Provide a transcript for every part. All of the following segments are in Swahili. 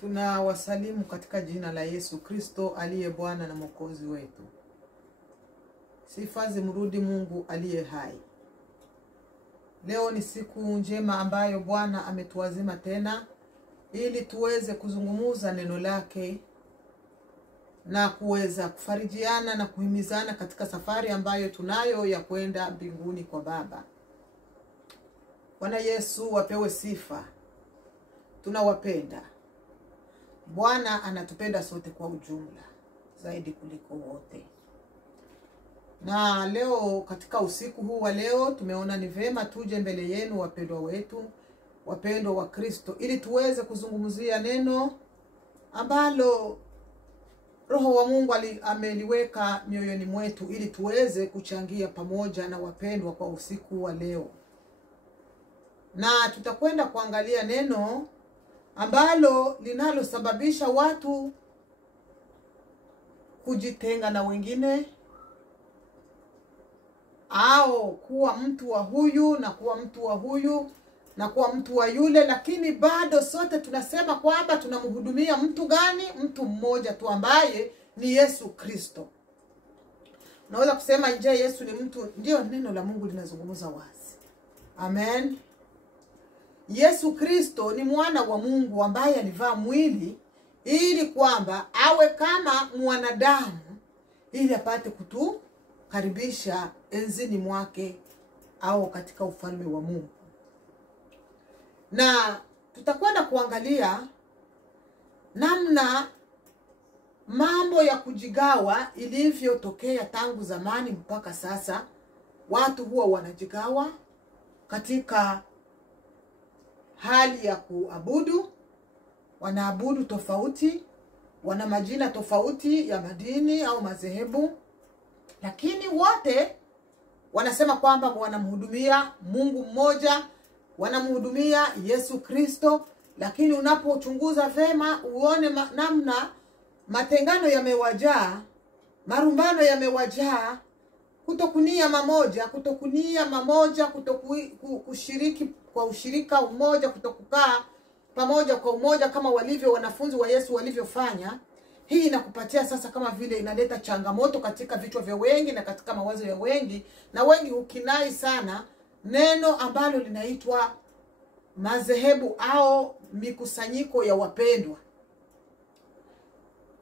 Tunawasalimu katika jina la Yesu Kristo aliye Bwana na Mwokozi wetu. Sifa zimrudi Mungu aliye hai. Leo ni siku njema ambayo Bwana ametuazima tena ili tuweze kuzungumuza neno lake na kuweza kufarijiana na kuhimizana katika safari ambayo tunayo ya kwenda mbinguni kwa Baba. Bwana Yesu wapewe sifa. Tunawapenda. Bwana anatupenda sote kwa ujumla zaidi kuliko wote. Na leo katika usiku huu wa leo tumeona ni vema tuje mbele yenu wapendwa wetu, wapendwa wa Kristo, ili tuweze kuzungumzia neno ambalo Roho wa Mungu ameliweka mioyoni mwetu ili tuweze kuchangia pamoja na wapendwa kwa usiku wa leo. Na tutakwenda kuangalia neno ambalo linalosababisha watu kujitenga na wengine, au kuwa mtu wa huyu na kuwa mtu wa huyu na kuwa mtu wa yule, lakini bado sote tunasema kwamba tunamhudumia mtu gani? Mtu mmoja tu ambaye ni Yesu Kristo. Naweza kusema nje Yesu ni mtu, ndio neno la Mungu linazungumza wazi. Amen. Yesu Kristo ni mwana wa Mungu ambaye alivaa mwili ili kwamba awe kama mwanadamu ili apate kutukaribisha enzini mwake au katika ufalme wa Mungu. Na tutakwenda kuangalia namna mambo ya kujigawa ilivyotokea tangu zamani mpaka sasa. Watu huwa wanajigawa katika hali ya kuabudu, wanaabudu tofauti, wana majina tofauti ya madini au madhehebu, lakini wote wanasema kwamba wanamhudumia Mungu mmoja, wanamhudumia Yesu Kristo. Lakini unapochunguza vema uone namna matengano yamewajaa, marumbano yamewajaa, kutokunia mamoja, kushiriki kwa ushirika umoja, kutokukaa pamoja kwa umoja kama walivyo wanafunzi wa Yesu walivyofanya. Hii inakupatia sasa kama vile inaleta changamoto katika vichwa vya wengi na katika mawazo ya wengi, na wengi hukinai sana neno ambalo linaitwa madhehebu au mikusanyiko ya wapendwa.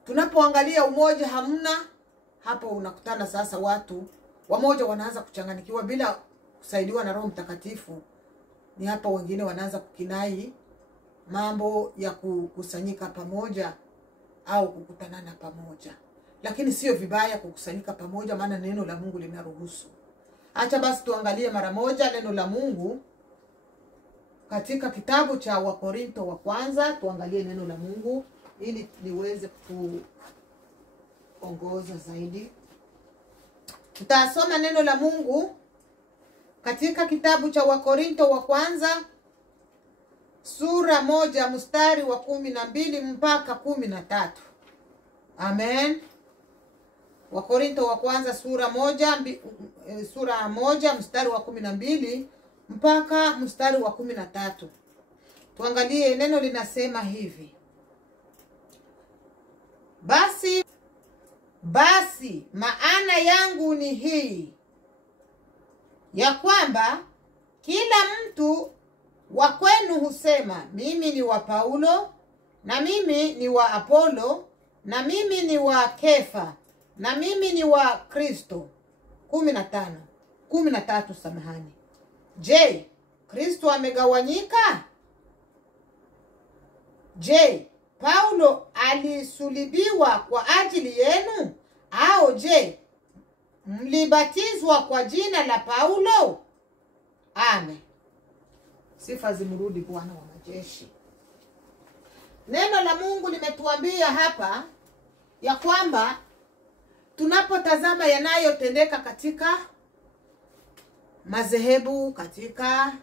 Tunapoangalia umoja hamna, hapo unakutana sasa watu wamoja wanaanza kuchanganikiwa bila kusaidiwa na Roho Mtakatifu. Ni hapa wengine wanaanza kukinai mambo ya kukusanyika pamoja au kukutanana pamoja. Lakini sio vibaya kukusanyika pamoja, maana neno la Mungu linaruhusu. Acha basi tuangalie mara moja neno la Mungu katika kitabu cha Wakorinto wa kwanza. Tuangalie neno la Mungu ili niweze kuongoza zaidi. Tutasoma neno la Mungu katika kitabu cha Wakorinto wa kwanza sura 1 mstari wa 12 mpaka 13. Amen. Wakorinto wa kwanza sura 1 mstari wa 12 mpaka mstari wa 13. Tuangalie neno linasema hivi: Basi maana yangu ni hii, ya kwamba kila mtu wa kwenu husema, mimi ni wa Paulo, na mimi ni wa Apolo, na mimi ni wa Kefa, na mimi ni wa Kristo. 13 samahani. Je, Kristo amegawanyika? Je, Paulo alisulibiwa kwa ajili yenu? Au je, mlibatizwa kwa jina la Paulo? Amen. Sifa zimrudi Bwana wa majeshi. Neno la Mungu limetuambia hapa ya kwamba tunapotazama yanayotendeka katika madhehebu, katika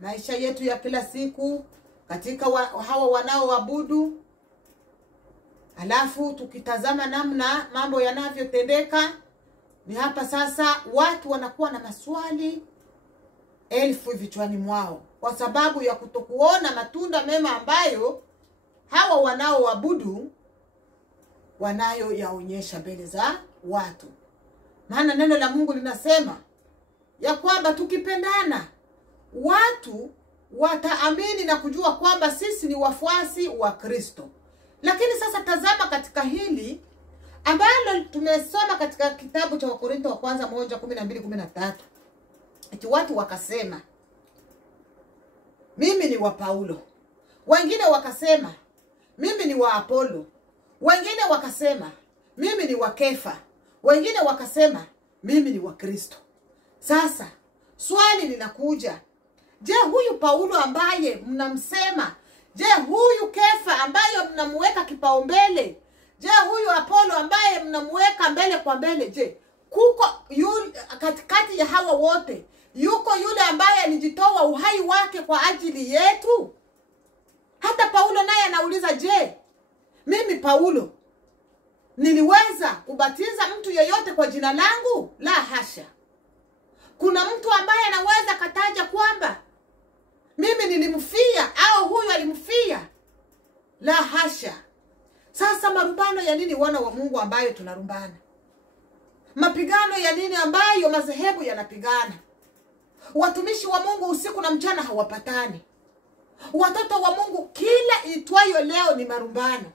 maisha yetu ya kila siku, katika hawa wanaoabudu, alafu tukitazama namna mambo yanavyotendeka, ni hapa sasa watu wanakuwa na maswali elfu vichwani mwao. kwa sababu ya kutokuona matunda mema ambayo hawa wanaoabudu wanayoyaonyesha mbele za watu. Maana neno la Mungu linasema ya kwamba tukipendana watu wataamini na kujua kwamba sisi ni wafuasi wa Kristo. Lakini sasa tazama katika hili ambalo tumesoma katika kitabu cha Wakorintho wa kwanza 1:12-13. Eti watu wakasema mimi ni wa Paulo, wengine wakasema mimi ni wa Apolo, wengine wakasema mimi ni wa Kefa, wengine wakasema mimi ni wa Kristo. Sasa swali linakuja, je, huyu Paulo ambaye mnamsema, je, huyu Kefa ambaye mnamuweka kipaumbele, je, huyu Apolo ambaye mnamuweka mbele kwa mbele, je, kuko yule katikati ya hawa wote yuko yule ambaye alijitoa uhai wake kwa ajili yetu? Hata Paulo naye anauliza, je, mimi Paulo niliweza kubatiza mtu yeyote kwa jina langu? La hasha. Kuna mtu ambaye anaweza kataja kwamba mimi nilimfia au huyu alimfia? La hasha. Sasa marumbano ya nini wana wa Mungu ambayo tunarumbana? Mapigano ya nini ambayo madhehebu yanapigana? Watumishi wa Mungu usiku na mchana hawapatani. Watoto wa Mungu kila itwayo leo ni marumbano.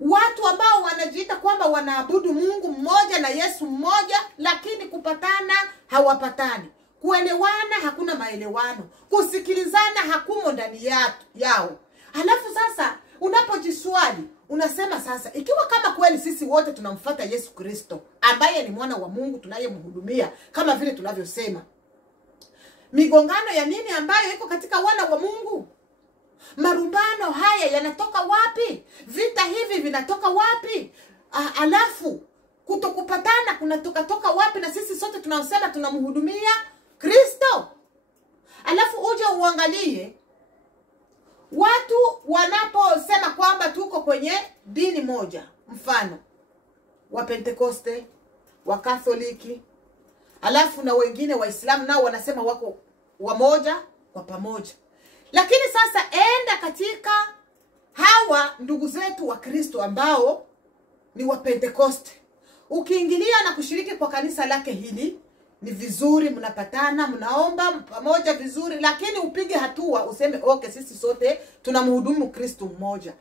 Watu ambao wanajiita kwamba wanaabudu Mungu mmoja na Yesu mmoja, lakini kupatana hawapatani. Kuelewana hakuna maelewano. Kusikilizana hakumo ndani yao. Halafu sasa unapojiswali unasema, sasa ikiwa kama kweli sisi wote tunamfuata Yesu Kristo ambaye ni mwana wa Mungu tunayemhudumia kama vile tunavyosema, migongano ya nini ambayo iko katika wana wa Mungu? Marumbano haya yanatoka wapi? Vita hivi vinatoka wapi? Alafu kutokupatana kunatoka wapi? Na sisi sote tunasema tunamhudumia Kristo. Alafu uje uangalie watu wanaposema kwamba tuko kwenye dini moja, mfano wa Pentekoste, wa Katholiki, alafu na wengine Waislamu nao wanasema wako wamoja kwa pamoja. Lakini sasa enda katika hawa ndugu zetu wa Kristo ambao ni wa Pentekoste. Ukiingilia na kushiriki kwa kanisa lake hili ni vizuri, mnapatana, mnaomba pamoja vizuri, lakini upige hatua useme okay, sisi sote tunamhudumu Kristo mmoja.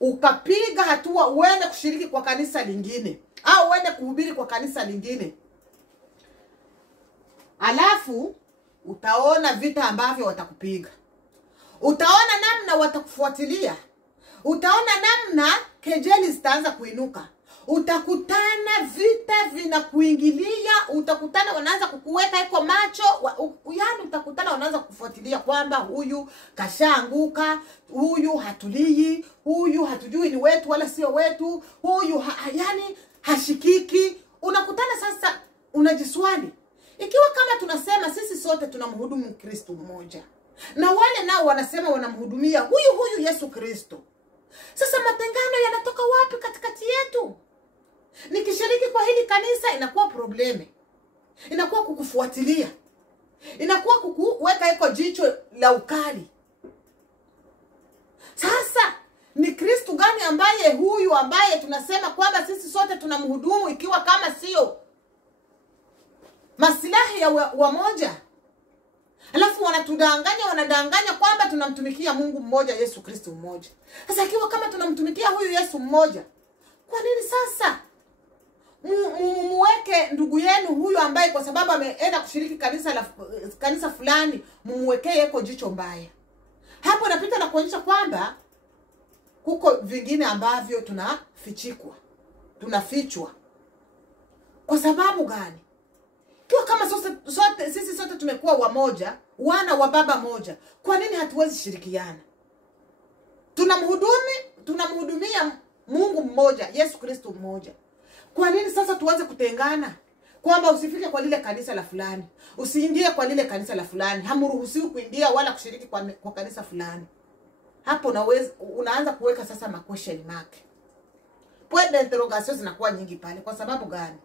Ukapiga hatua uende kushiriki kwa kanisa lingine au uende kuhubiri kwa kanisa lingine. Alafu utaona vita ambavyo watakupiga. Utaona namna watakufuatilia. Utaona namna kejeli zitaanza kuinuka. Utakutana vita vinakuingilia, utakutana wanaanza kukuweka iko macho, yaani utakutana wanaanza kufuatilia kwamba huyu kashaanguka, huyu hatulii, huyu hatujui ni wetu wala sio wetu, huyu yani hashikiki. Unakutana sasa unajiswali, ikiwa kama tunasema sisi sote tunamhudumu Kristo mmoja, na wale nao wanasema wanamhudumia huyu Yesu Kristo, sasa matengano yanatoka wapi katikati yetu? Nikishiriki kwa hili kanisa inakuwa probleme, inakuwa kukufuatilia, inakuwa kukuweka iko jicho la ukali. Sasa ni Kristo gani ambaye huyu ambaye tunasema kwamba sisi sote tunamhudumu, ikiwa kama sio maslahi ya wamoja? Alafu wanadanganya kwamba tunamtumikia Mungu mmoja, Yesu Kristo mmoja. Sasa ikiwa kama tunamtumikia huyu Yesu mmoja, kwa nini sasa muweke ndugu yenu huyu ambaye kwa sababu ameenda kushiriki kanisa fulani, mumwekee eko jicho mbaya? Hapo napita na kuonyesha kwamba kuko vingine ambavyo tunafichwa. Kwa sababu gani? Kwa kama sisi sote tumekuwa wamoja, wana wa baba moja, kwa nini hatuwezi shirikiana? Tunamhudumia Mungu mmoja, Yesu Kristo mmoja. Kwa nini sasa tuanze kutengana? Kwamba usifike kwa lile kanisa la fulani, usiingie kwa lile kanisa la fulani, hamruhusiwi kuingia wala kushiriki kwa kanisa fulani. Hapo unaanza kuweka sasa ma question mark. Point d'interrogation zinakuwa nyingi pale. Kwa sababu gani?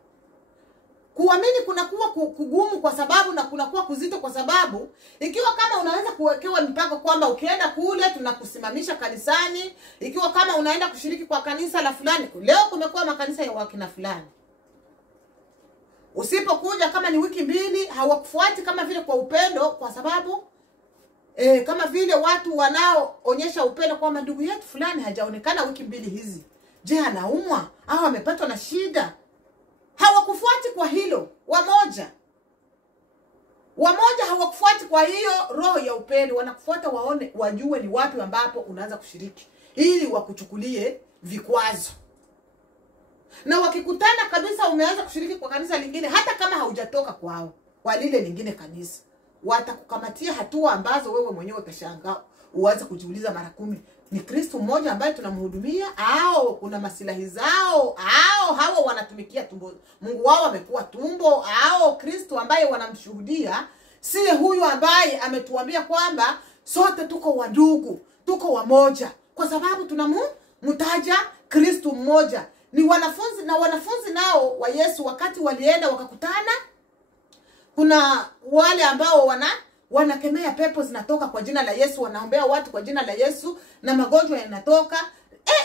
Kuamini kunakuwa kugumu kwa sababu, na kunakuwa kuzito kwa sababu, ikiwa kama unaweza kuwekewa mipaka kwamba ukienda kule tunakusimamisha kanisani, ikiwa kama unaenda kushiriki kwa kanisa la fulani, leo kumekuwa makanisa ya wakina fulani, usipokuja kama ni wiki 2 hawakufuati kama vile kwa upendo, kwa sababu kama vile watu wanaoonyesha upendo kwamba ndugu yetu fulani hajaonekana wiki 2 hizi, je anaumwa au amepatwa na shida? Hawakufuati kwa hilo. Wamoja hawakufuati kwa hiyo roho ya upendo, wanakufuata wajue ni wapi ambapo unaanza kushiriki, ili wakuchukulie vikwazo. Na wakikutana kabisa umeanza kushiriki kwa kanisa lingine, hata kama haujatoka kwao, kwa lile lingine kanisa, watakukamatia hatua ambazo wewe mwenyewe utashangaa, uanze kujiuliza mara 10, ni Kristo mmoja ambaye tunamhudumia au kuna masilahi zao, au hawa wanatumikia tumbo, Mungu wao amekuwa tumbo, au Kristo ambaye wanamshuhudia si huyu ambaye ametuambia kwamba sote tuko wandugu, tuko wamoja, kwa sababu tunamtaja Kristo mmoja. Ni wanafunzi, na wanafunzi nao wa Yesu wakati walienda wakakutana, kuna wale ambao wanakemea pepo zinatoka kwa jina la Yesu, wanaombea watu kwa jina la Yesu na magonjwa yanatoka.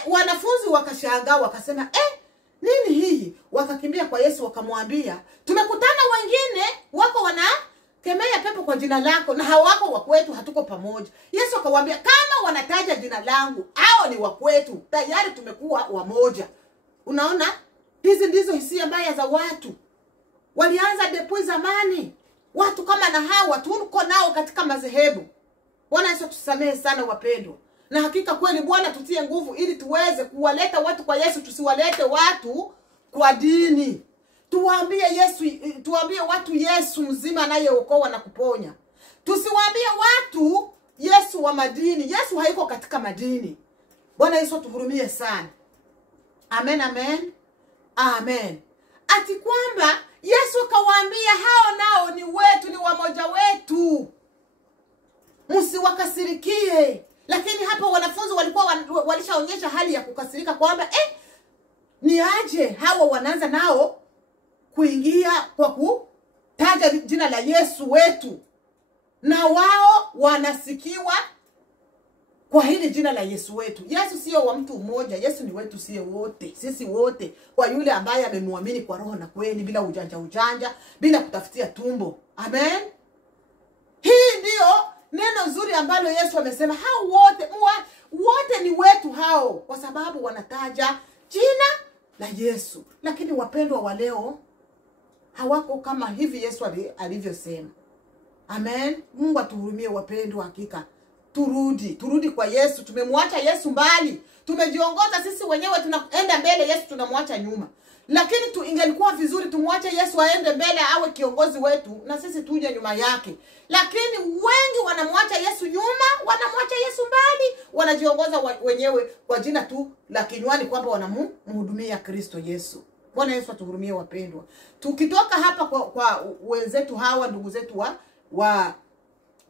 Wanafunzi wakashangaa, wakasema nini hii? Wakakimbia kwa Yesu wakamwambia, tumekutana wengine wako wanakemea pepo kwa jina lako na hawako wa kwetu, hatuko pamoja. Yesu akawaambia, kama wanataja jina langu hao ni wa kwetu, tayari tumekuwa wamoja. Unaona, hizi ndizo hisia mbaya za watu. Walianza depuis zamani. Watu kama na hawa tuko nao katika madhehebu. Bwana Yesu tusamehe sana wapendwa. Na hakika kweli Bwana tutie nguvu ili tuweze kuwaleta watu kwa Yesu, tusiwalete watu kwa dini. Tuwaambie watu Yesu mzima anayeokoa na kuponya. Tusiwaambie watu Yesu wa madini. Yesu haiko katika madini. Bwana Yesu tuhurumie sana. Amen, amen. Amen. Ati kwamba Yesu kawaambia hao nao ni wetu, ni wamoja wetu, msiwakasirikie. Lakini hapa wanafunzi walikuwa walishaonyesha hali ya kukasirika kwamba ni aje hawa wanaanza nao kuingia kwa kutaja jina la Yesu wetu, na wao wanasikiwa kwa hili jina la Yesu wetu. Yesu sio wa mtu mmoja, Yesu ni wetu sio wote, sisi wote, kwa yule ambaye amemwamini kwa roho na kweli, bila ujanja, bila kutafutia tumbo. Amen. Hii ndio neno nzuri ambalo Yesu amesema hao wote ni wetu hao, kwa sababu wanataja jina la Yesu. Lakini wapendwa wa leo hawako kama hivi Yesu alivyosema. Amen. Mungu atuhurumie wapendwa, hakika turudi kwa Yesu. Tumemwacha Yesu mbali, tumejiongoza sisi wenyewe, tunaenda mbele, Yesu tunamwacha nyuma. Lakini ingelikuwa vizuri tumwache Yesu aende mbele, awe kiongozi wetu, na sisi tuje nyuma yake. Lakini wengi wanamwacha Yesu nyuma, wanamwacha Yesu mbali, wanajiongoza wenyewe kwa jina tu la kinywani kwamba wanamhudumia Kristo Yesu. Bwana Yesu atuhurumie wapendwa. Tukitoka hapa kwa wenzetu hawa, ndugu zetu wa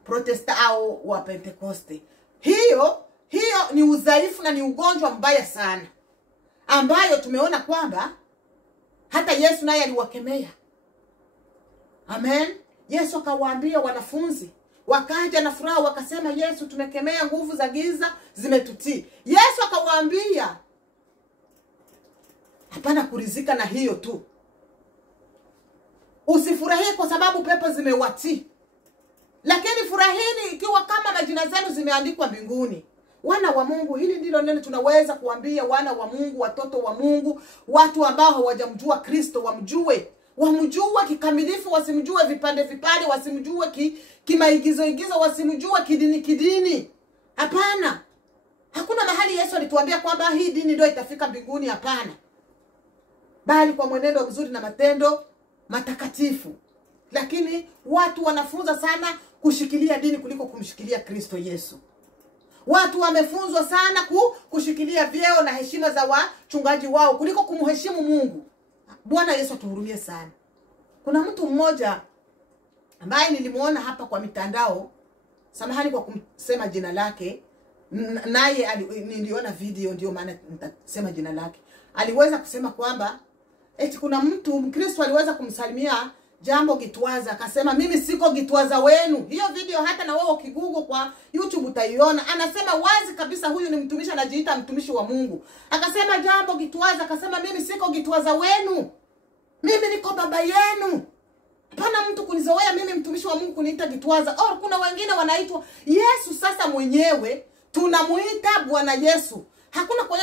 Protesta au wa Pentekoste, hiyo ni udhaifu na ni ugonjwa mbaya sana, ambayo tumeona kwamba hata Yesu naye aliwakemea. Amen. Yesu akawaambia wanafunzi, wakaja na furaha wakasema, Yesu tumekemea nguvu za giza zimetutii. Yesu akawaambia, hapana kurizika na hiyo tu. Usifurahie kwa sababu pepo zimewatii, lakini furahini ikiwa kama majina zenu zimeandikwa mbinguni. Wana wa Mungu, hili ndilo neno tunaweza kuambia wana wa Mungu, watoto wa Mungu, watu ambao hawajamjua Kristo, wamjue kikamilifu, wasimjue vipande, wasimjue kimaigizo, wasimjue kidini. Hapana. Hakuna mahali Yesu alituambia kwamba hii dini ndio itafika mbinguni, hapana. Bali kwa mwenendo mzuri na matendo matakatifu. Lakini watu wanafunza sana kushikilia dini kuliko kumshikilia Kristo Yesu. Watu wamefunzwa sana kushikilia vyeo na heshima za wachungaji wao kuliko kumheshimu Mungu. Bwana Yesu atuhurumie sana. Kuna mtu mmoja ambaye nilimuona hapa kwa mitandao, samahani kwa kusema jina lake, naye niliona video ndio maana nitasema jina lake. Aliweza kusema kwamba eti kuna mtu Mkristo aliweza kumsalimia Jambo Gitwaza akasema mimi siko Gitwaza wenu. Hiyo video hata na wewe ukigugu kwa YouTube utaiona. Anasema wazi kabisa huyu ni mtumishi, anajiita mtumishi wa Mungu. Akasema Jambo Gitwaza akasema mimi siko Gitwaza wenu. Mimi niko baba yenu. Hapana mtu kunizoea mimi mtumishi wa Mungu kuniita Gitwaza. Kuna wengine wanaitwa Yesu. Sasa mwenyewe tunamuita Bwana Yesu. Hakuna kwa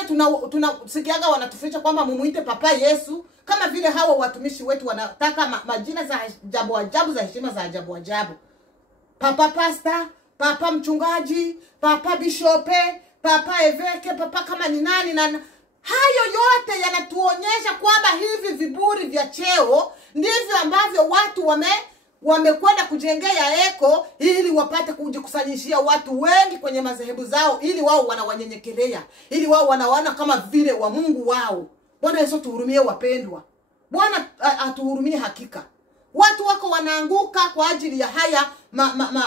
tunasikiaga wanatuficha kwamba mumuite Papa Yesu, kama vile hawa watumishi wetu wanataka majina za ajabu ajabu, za heshima za ajabu ajabu. Papa Pastor, Papa Mchungaji, Papa Bishope, Papa Eveke, Papa kama ni nani na hayo yote yanatuonyesha kwamba hivi viburi vya cheo ndivyo ambavyo watu wamekwenda kujengea eko ili wapate kujikusanyishia watu wengi kwenye madhehebu zao, ili wao wanawanyenyekelea, ili wao wanaona kama vile wa Mungu wao. Bwana Yesu tuhurumie wapendwa. Bwana atuhurumie hakika. Watu wako wanaanguka kwa ajili ya haya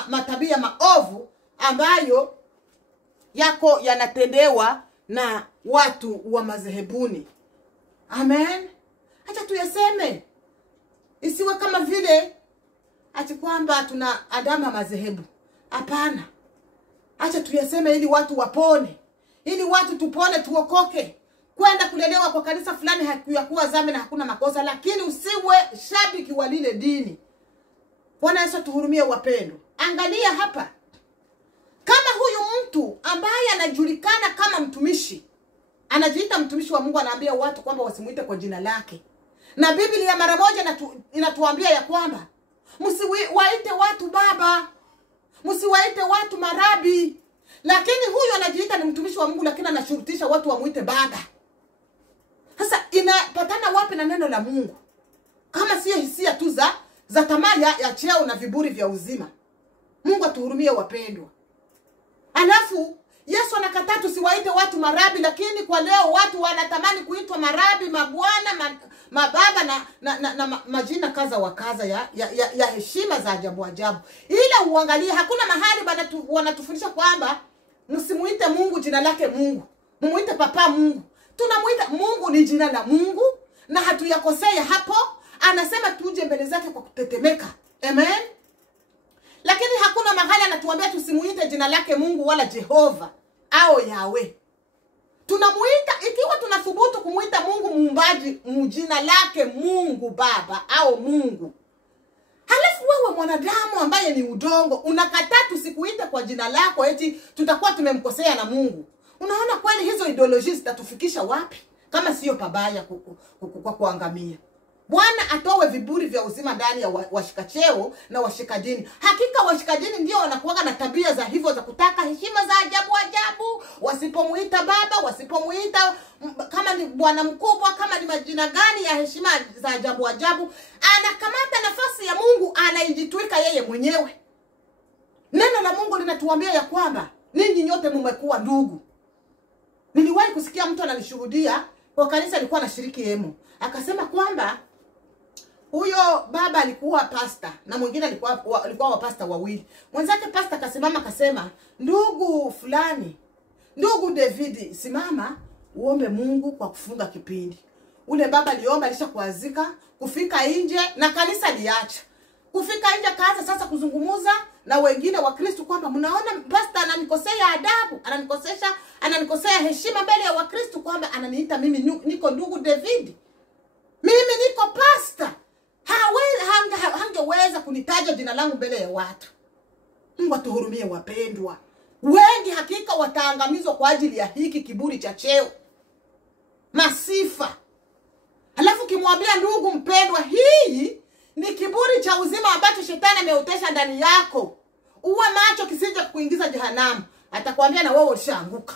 matabia maovu ambayo yako yanatendewa na watu wa madhehebuni. Amen. Acha tuyaseme. Isiwe kama vile ati kwamba tuna adama madhehebu. Hapana. Acha tuyaseme ili watu wapone. Ili watu tupone, tuokoke. Kwenda kulelewa kwa kanisa fulani hakuwa dhambi na hakuna makosa, lakini usiwe shabiki wa lile dini. Bwana Yesu tuhurumie wapendwa. Angalia hapa. Kama huyu mtu ambaye anajulikana kama mtumishi, anajiita mtumishi wa Mungu, anaambia watu kwamba wasimuite kwa jina lake. Na Biblia mara moja inatuambia ya kwamba msiwaite watu baba, msiwaite watu marabi. Lakini huyu anajiita ni mtumishi wa Mungu, lakini anashurutisha watu wamuite baba. Sasa inapatana wapi na neno la Mungu? Kama sio hisia tu za tamaa ya cheo na viburi vya uzima. Mungu atuhurumie wapendwa. Alafu Yesu anakataa tusiwaite watu marabi, lakini kwa leo watu wanatamani kuitwa marabi, mabwana, mababa na majina kaza wa kaza ya heshima za ajabu ajabu. Ila uangalie hakuna mahali wanatufundisha kwamba msimuite Mungu jina lake Mungu. Mumuite Papa Mungu. Tunamuita Mungu ni jina la Mungu na hatuyakosea hapo. Anasema tuje mbele zake kwa kutetemeka. Amen. Lakini hakuna mahali anatuambia tusimuite jina lake Mungu wala Jehova au Yahweh. Tunamuita, ikiwa tunathubutu kumuita Mungu muumbaji mjina lake Mungu Baba au Mungu, halafu wewe mwanadamu ambaye ni udongo unakataa tusikuite kwa jina lako eti tutakuwa tumemkosea na Mungu. Unaona kweli hizo ideologies zitatufikisha wapi kama sio pabaya kwa kuangamia? Bwana atowe viburi vya uzima ndani ya washikacheo na washikadini. Hakika washikadini ndio wanakuwa na tabia za hivyo za kutaka heshima za ajabu ajabu. Wasipomuita baba, wasipomuita kama ni bwana mkubwa, kama ni majina gani ya heshima za ajabu ajabu, anakamata nafasi ya Mungu, anaijitwika yeye mwenyewe. Neno la Mungu linatuambia ya kwamba ninyi nyote mmekuwa ndugu. Niliwahi kusikia mtu ananishuhudia kwa kanisa alikuwa anashiriki hemo. Akasema kwamba huyo baba alikuwa pastor na mwingine alikuwa wa pastor wawili. Mwenzake pastor akasimama akasema, "Ndugu fulani, ndugu David, simama uombe Mungu kwa kufunga kipindi." Ule baba aliomba, alishakuazika, kufika nje na kanisa liacha. Kufika nje kaanza sasa kuzungumuza na wengine wa Kristo kwamba mnaona pastor ananikosea adabu, ananikosea heshima mbele ya Wakristo, kwamba ananiita mimi niko ndugu David. Mimi niko pastor. Hangeweza kunitaja jina langu mbele ya watu. Mungu atuhurumie wapendwa. Wengi hakika wataangamizwa kwa ajili ya hiki kiburi cha cheo, masifa. Halafu kimwambia ndugu mpendwa, hii ni kiburi cha uzima ambacho shetani ameotesha ndani yako. Uwe macho kisije kuingiza jehanamu. Atakwambia na wewe ulishaanguka.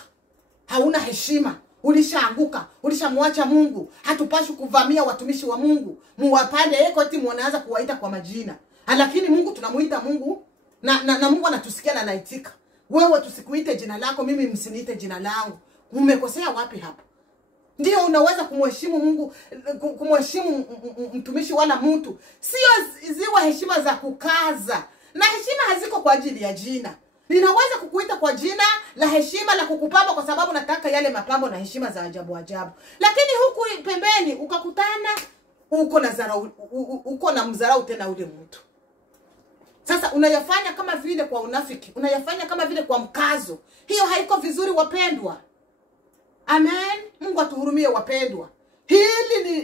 Hauna heshima. Ulishaanguka, ulishamwacha Mungu. Hatupashi kuvamia watumishi wa Mungu. Muwapande eti mnaanza kuwaita kwa majina. Lakini Mungu tunamuita Mungu na Mungu anatusikia na anaitika. Wewe tusikuite jina lako, mimi msiniite jina langu. Umekosea wapi hapa? Ndio unaweza kumheshimu Mungu, kumheshimu mtumishi wala mtu. Sio ziwa heshima za kukaza. Na heshima haziko kwa ajili ya jina. Ninaweza kukuita kwa jina la heshima la kukupamba kwa sababu nataka yale mapambo na heshima za ajabu ajabu. Lakini huku pembeni ukakutana uko na mdharau tena ule mtu. Sasa unayafanya kama vile kwa unafiki, unayafanya kama vile kwa mkazo. Hiyo haiko vizuri wapendwa. Amen. Mungu atuhurumie wapendwa. Hili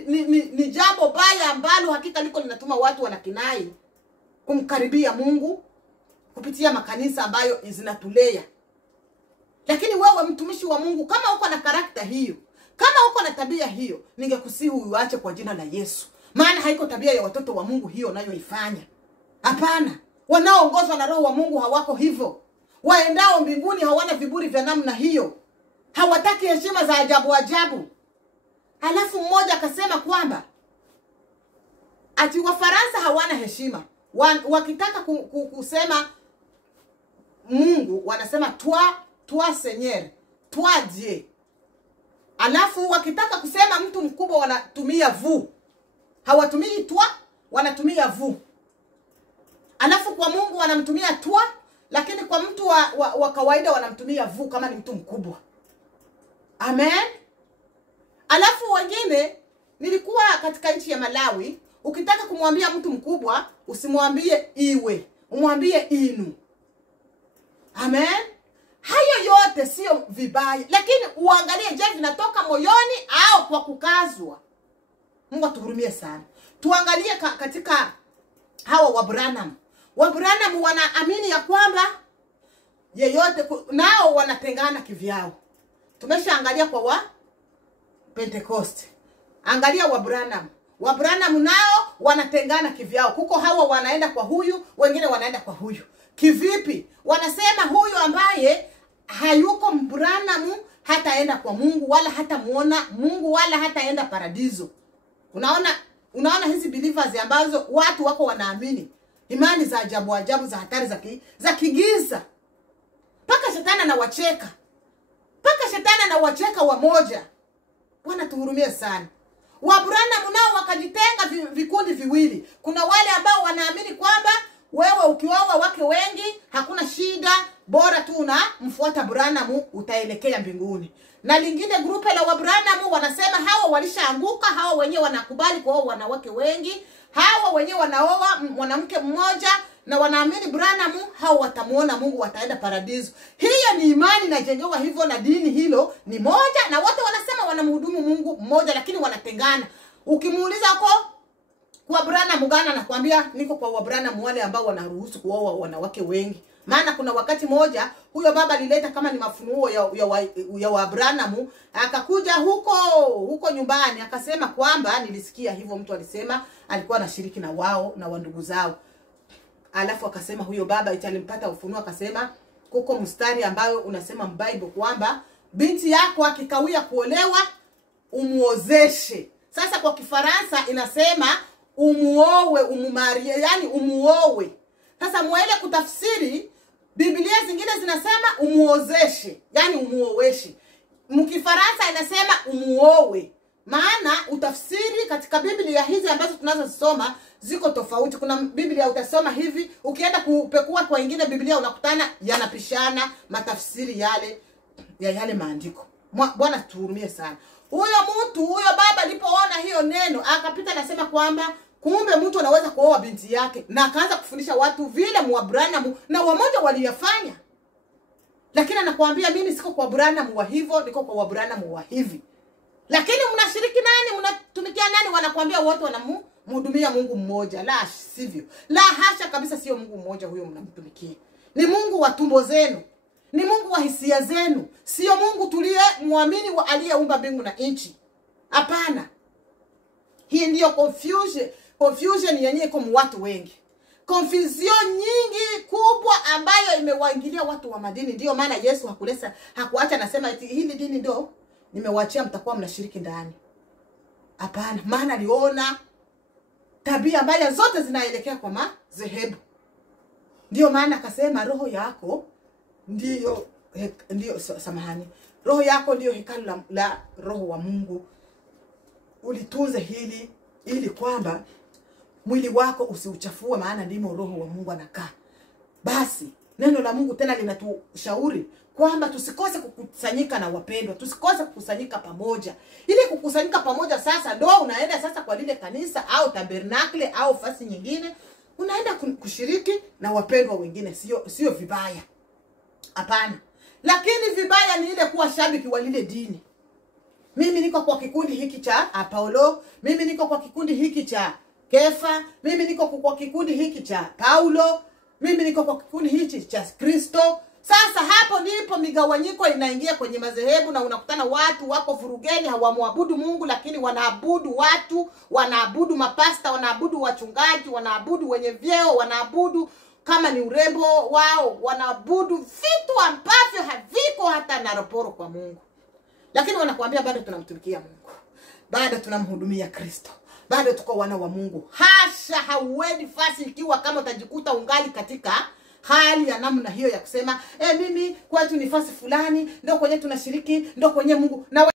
ni jambo baya ambalo hakika liko linatuma watu wanakinai kumkaribia Mungu kupitia makanisa ambayo zinatulea. Lakini wewe mtumishi wa Mungu, kama uko na karakta hiyo, kama uko na tabia hiyo, ningekusihi uache kwa jina la Yesu. Maana haiko tabia ya watoto wa Mungu hiyo unayoifanya. Hapana. Wanaoongozwa na Roho wa Mungu hawako hivyo. Waendao mbinguni hawana viburi vya namna hiyo. Hawataki heshima za ajabu ajabu. Alafu mmoja akasema kwamba ati Wafaransa hawana heshima. Wakitaka kusema Mungu wanasema toi Seigneur, toi Dieu. Alafu wakitaka kusema mtu mkubwa wanatumia vous. Hawatumii toi, wanatumia vous. Alafu kwa Mungu wanamtumia toi, lakini kwa mtu wa kawaida wanamtumia vous kama ni mtu mkubwa. Amen. Alafu wengine, nilikuwa katika nchi ya Malawi, ukitaka kumwambia mtu mkubwa usimwambie iwe, umwambie inu. Amen. Hayo yote sio vibaya, lakini uangalie je vinatoka moyoni au kwa kukazwa. Mungu atuhurumie sana. Tuangalie katika hawa wa Branham. Wa Branham wanaamini ya kwamba yeyote nao wanatengana kivyao. Tumeshaangalia kwa wa Pentecost. Angalia wa Branham. Wa Branham nao wanatengana kivyao. Kuko hawa wanaenda kwa huyu, wengine wanaenda kwa huyu. Kivipi? Wanasema huyu ambaye hayuko Branham hataenda kwa Mungu wala hatamuona Mungu wala hataenda paradiso. Unaona hizi believers ambazo watu wako wanaamini imani za ajabu ajabu za hatari za kigiza. Paka shetani anawacheka. Paka shetani anawacheka wamoja. Bwana tuhurumie sana. Wa Branham nao wakajitenga vikundi viwili. Kuna wale ambao wanaamini kwamba wewe ukioa wake wengi hakuna shida, bora tu unamfuata Branham utaelekea mbinguni. Na lingine grupe la wa Branham wanasema hawa walishaanguka, hawa wenyewe wanakubali kuoa wanawake wengi, hawa wenyewe wanaoa mwanamke mmoja na wanaamini Branham hao watamuona Mungu, wataenda paradiso. Hiyo ni imani inajengewa hivyo na dini hilo ni moja, na wote wanasema wanamhudumu Mungu mmoja, lakini wanatengana. Ukimuuliza kwa Branham gani, anakuambia niko kwa wa Branham wale ambao wanaruhusu kuoa wanawake wengi. Maana kuna wakati moja huyo baba alileta kama ni mafunuo ya wa Branham, akakuja huko nyumbani akasema kwamba nilisikia hivyo, mtu alisema alikuwa anashiriki na wao na wandugu zao. Alafu akasema huyo baba italimpata ufunuo, akasema kuko mstari ambayo unasema Bible kwamba binti yako akikawia kuolewa umuozeshe. Sasa kwa Kifaransa inasema umuowe, umumarie, yani umuowe. Sasa mwele kutafsiri, Biblia zingine zinasema umuozeshe, yani umuoweshe. Mkifaransa inasema umuowe. Maana utafsiri katika Biblia hizi ambazo tunazosoma ziko tofauti. Kuna Biblia utasoma hivi, ukienda kupekua kwa ingine Biblia unakutana yanapishana matafsiri yale maandiko. Bwana tuhurumie sana. Huyo baba alipoona hiyo neno akapita nasema kwamba kumbe mtu anaweza kuoa binti yake, na akaanza kufundisha watu vile mwa Branham na wamoja waliyafanya. Lakini anakuambia mimi siko kwa Branham wa hivyo, niko kwa Branham wa hivi. Lakini mnashiriki nani, mnatumikia nani? Wanakuambia wote wanamhudumia Mungu mmoja. La sivyo. La hasha kabisa, sio Mungu mmoja huyo mnamtumikia. Ni Mungu wa tumbo zenu. Ni Mungu wa hisia zenu. Sio Mungu tuliye muamini aliyeumba mbingu na nchi. Hapana. Hii ndiyo confusion yenyewe kwa watu wengi. Confusion nyingi kubwa ambayo imewaingilia watu wa madini. Ndiyo maana Yesu hakuacha nasema hili dini ndio nimewachia mtakuwa mnashiriki ndani. Hapana, maana aliona tabia mbaya zote zinaelekea kwa madhehebu. Ndiyo maana akasema roho yako ndiyo samahani. Roho yako ndiyo hekalu la Roho wa Mungu. Ulitunze hili ili kwamba mwili wako usiuchafue, maana ndimo Roho wa Mungu anakaa. Basi Neno la Mungu tena linatushauri kwamba tusikose kukusanyika na wapendwa, tusikose kukusanyika pamoja. Ili kukusanyika pamoja sasa ndio unaenda sasa kwa lile kanisa au tabernacle au fasi nyingine, unaenda kushiriki na wapendwa wengine. Sio vibaya. Hapana. Lakini vibaya ni ile kuwa shabiki wa lile dini. Mimi niko kwa kikundi hiki cha Paulo, mimi niko kwa kikundi hiki cha Kefa, mimi niko kwa kikundi hiki cha Paulo, mimi niko kwa kikundi hiki cha Kristo. Sasa hapo ndipo migawanyiko inaingia kwenye madhehebu, na unakutana watu wako vurugeni, hawamwabudu Mungu lakini wanaabudu watu, wanaabudu mapasta, wanaabudu wachungaji, wanaabudu wenye vyeo, wanaabudu kama ni urembo wao, wanaabudu vitu ambavyo haviko hata na raporo kwa Mungu. Lakini wanakuambia bado tunamtumikia Mungu, bado tunamhudumia Kristo, bado tuko wana wa Mungu. Hasha, hauendi fasi ikiwa kama utajikuta ungali katika hali ya namna hiyo ya kusema mimi kwetu ni fasi fulani ndio kwenye tunashiriki, ndio kwenye Mungu na